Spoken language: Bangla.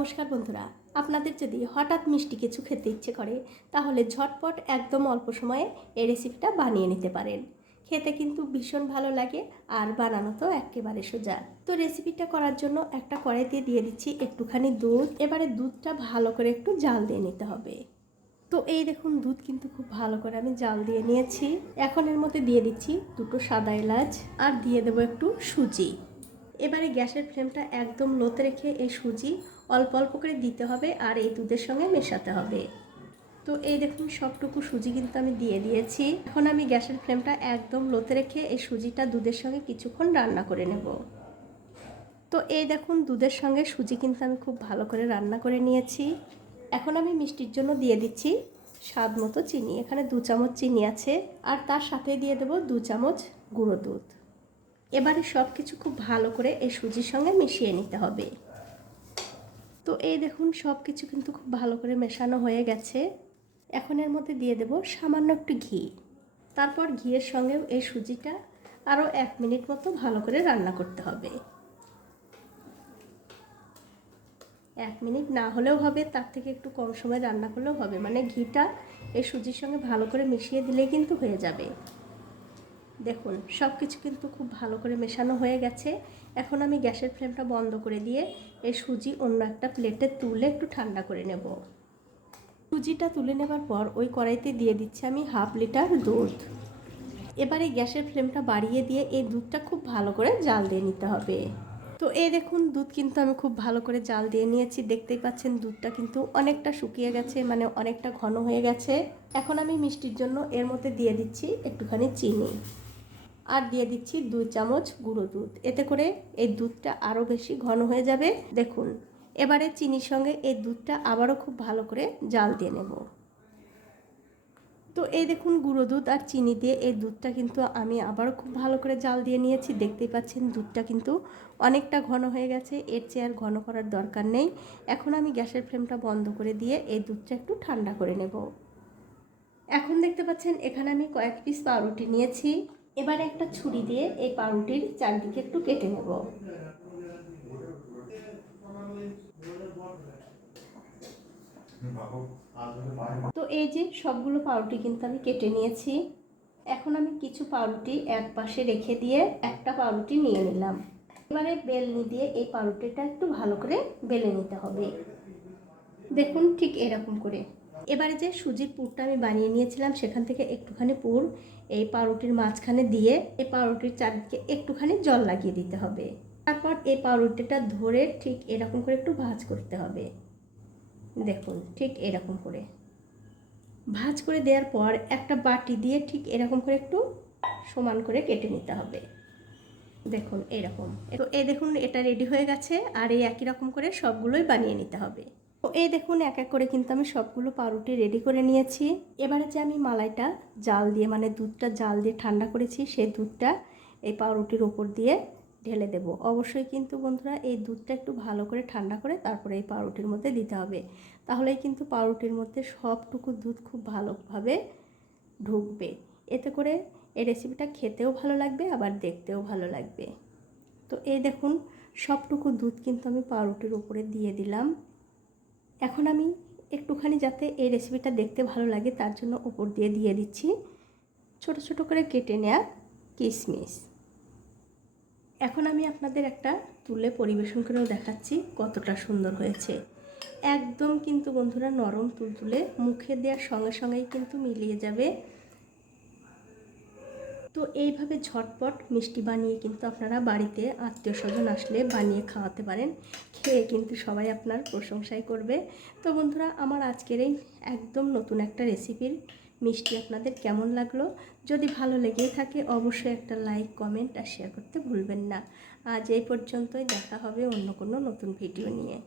নমস্কার বন্ধুরা, আপনাদের যদি হঠাৎ মিষ্টি কিছু খেতে ইচ্ছে করে তাহলে ঝটপট একদম অল্প সময়ে এই রেসিপিটা বানিয়ে নিতে পারেন। খেতে কিন্তু ভীষণ ভালো লাগে আর বানানো তো একেবারে সোজা। তো রেসিপিটা করার জন্য একটা কড়াইতে দিয়ে দিচ্ছি একটুখানি দুধ। এবারে দুধটা ভালো করে একটু জাল দিয়ে নিতে হবে। তো এই দেখুন দুধ কিন্তু খুব ভালো করে আমি জাল দিয়ে নিয়েছি। এখন এর মধ্যে দিয়ে দিচ্ছি দুটো সাদা এলাচ আর দিয়ে দেবো একটু সুজি। এবারে গ্যাসের ফ্লেমটা একদম লোতে রেখে এই সুজি অল্প অল্প করে দিতে হবে আর এই দুধের সঙ্গে মেশাতে হবে। তো এই দেখুন সবটুকু সুজি কিন্তু আমি দিয়ে দিয়েছি। এখন আমি গ্যাসের ফ্লেমটা একদম লোতে রেখে এই সুজিটা দুধের সঙ্গে কিছুক্ষণ রান্না করে নেব। তো এই দেখুন দুধের সঙ্গে সুজি কিন্তু আমি খুব ভালো করে রান্না করে নিয়েছি। এখন আমি মিষ্টির জন্য দিয়ে দিচ্ছি স্বাদ মতো চিনি। এখানে 2 চামচ চিনি আছে আর তার সাথে দিয়ে দেবো 2 চামচ গুঁড়ো দুধ। এবারে সব কিছু খুব ভালো করে এই সুজির সঙ্গে মিশিয়ে নিতে হবে। তো এই দেখুন সব কিছু কিন্তু খুব ভালো করে মেশানো হয়ে গেছে। এখন এর মধ্যে দিয়ে দেব সামান্য একটু ঘি। তারপর ঘিয়ের সঙ্গেও এই সুজিটা আরও 1 মিনিট মতো ভালো করে রান্না করতে হবে। 1 মিনিট না হলেও হবে, তার থেকে একটু কম সময় রান্না করলেও হবে, মানে ঘিটা এই সুজির সঙ্গে ভালো করে মিশিয়ে দিলেই কিন্তু হয়ে যাবে। দেখুন সব কিছু কিন্তু খুব ভালো করে মেশানো হয়ে গেছে। এখন আমি গ্যাসের ফ্লেমটা বন্ধ করে দিয়ে এই সুজি অন্য একটা প্লেটে তুলে একটু ঠান্ডা করে নেব। সুজিটা তুলে নেবার পর ওই কড়াইতে দিয়ে দিচ্ছি আমি 1/2 লিটার দুধ। এবারে গ্যাসের ফ্লেমটা বাড়িয়ে দিয়ে এই দুধটা খুব ভালো করে জাল দিয়ে নিতে হবে। তো এই দেখুন দুধ কিন্তু আমি খুব ভালো করে জাল দিয়ে নিয়েছি। দেখতেই পাচ্ছেন দুধটা কিন্তু অনেকটা শুকিয়ে গেছে, মানে অনেকটা ঘন হয়ে গেছে। এখন আমি মিষ্টির জন্য এর মধ্যে দিয়ে দিচ্ছি একটুখানি চিনি আর দিয়ে দিচ্ছি 2 চামচ গুঁড়ো দুধ। এতে করে এই দুধটা আরও বেশি ঘন হয়ে যাবে। দেখুন এবারে চিনির সঙ্গে এই দুধটা আবারও খুব ভালো করে জাল দিয়ে নেব। তো এই দেখুন গুঁড়ো দুধ আর চিনি দিয়ে এই দুধটা কিন্তু আমি আবারও খুব ভালো করে জাল দিয়ে নিয়েছি। দেখতেই পাচ্ছেন দুধটা কিন্তু অনেকটা ঘন হয়ে গেছে, এর চেয়ে আর ঘন করার দরকার নেই। এখন আমি গ্যাসের ফ্লেমটা বন্ধ করে দিয়ে এই দুধটা একটু ঠান্ডা করে নেব। এখন দেখতে পাচ্ছেন এখানে আমি কয়েক পিস পাউরুটি নিয়েছি। এবারে একটা ছুরি দিয়ে এই পাউরুটির চারদিকে একটু কেটে নেব। তো এই যে সবগুলো পাউরুটি কিন্তু আমি কেটে নিয়েছি। এখন আমি কিছু পাউরুটি এক পাশে রেখে দিয়ে একটা পাউরুটি নিয়ে নিলাম। এবারে বেলনি দিয়ে এই পাউরুটিটা একটু ভালো করে বেলে নিতে হবে। দেখুন ঠিক এরকম করে। এবারে যে সুজির পুরটা আমি বানিয়ে নিয়েছিলাম সেখান থেকে একটুখানি পুর এই পাউরুটির মাঝখানে দিয়ে এই পাউরুটির চারদিকে একটুখানি জল লাগিয়ে দিতে হবে। তারপর এই পাউরুটিটা ধরে ঠিক এরকম করে একটু ভাঁজ করতে হবে। দেখুন ঠিক এরকম করে ভাঁজ করে দেওয়ার পর একটা বাটি দিয়ে ঠিক এরকম করে একটু সমান করে কেটে নিতে হবে। দেখুন এরকম। তো এই দেখুন এটা রেডি হয়ে গেছে আর এই একই রকম করে সবগুলোই বানিয়ে নিতে হবে। তো এই দেখুন এক এক করে কিন্তু আমি সবগুলো পাউরুটি রেডি করে নিয়েছি। এবারে যে আমি মালাইটা জাল দিয়ে, মানে দুধটা জাল দিয়ে ঠান্ডা করেছি, সেই দুধটা এই পাউরুটির ওপর দিয়ে ঢেলে দেব। অবশ্যই কিন্তু বন্ধুরা এই দুধটা একটু ভালো করে ঠান্ডা করে তারপরে এই পাউরুটির মধ্যে দিতে হবে, তাহলেই কিন্তু পাউরুটির মধ্যে সবটুকু দুধ খুব ভালোভাবে ঢুকবে। এতে করে এই রেসিপিটা খেতেও ভালো লাগবে আবার দেখতেও ভালো লাগবে। তো এই দেখুন সবটুকু দুধ কিন্তু আমি পাউরুটির উপরে দিয়ে দিলাম। এখন আমি একটুখানি যাতে এই রেসিপিটা দেখতে ভালো লাগে তার জন্য উপর দিয়ে দিচ্ছি ছোট ছোট করে কেটে নেওয়া কিশমিশ। এখন আমি আপনাদের একটা তুলে পরিবেশন করেও দেখাচ্ছি কতটা সুন্দর হয়েছে। একদম কিন্তু বন্ধুরা নরম তুলতুলে, মুখে দেওয়ার সঙ্গে সঙ্গেই কিন্তু মিলিয়ে যাবে। তো এইভাবে ঝটপট মিষ্টি বানিয়ে কিন্তু আপনারা বাড়িতে আত্মীয় স্বজন আসলে বানিয়ে খাওয়াতে পারেন। খেয়ে কিন্তু সবাই আপনার প্রশংসাই করবে। তো বন্ধুরা আমার আজকের এই একদম নতুন একটা রেসিপির মিষ্টি আপনাদের কেমন লাগলো? যদি ভালো লেগেই থাকে অবশ্যই একটা লাইক, কমেন্ট আর শেয়ার করতে ভুলবেন না। আজ এই পর্যন্তই, দেখা হবে অন্য কোনো নতুন ভিডিও নিয়ে।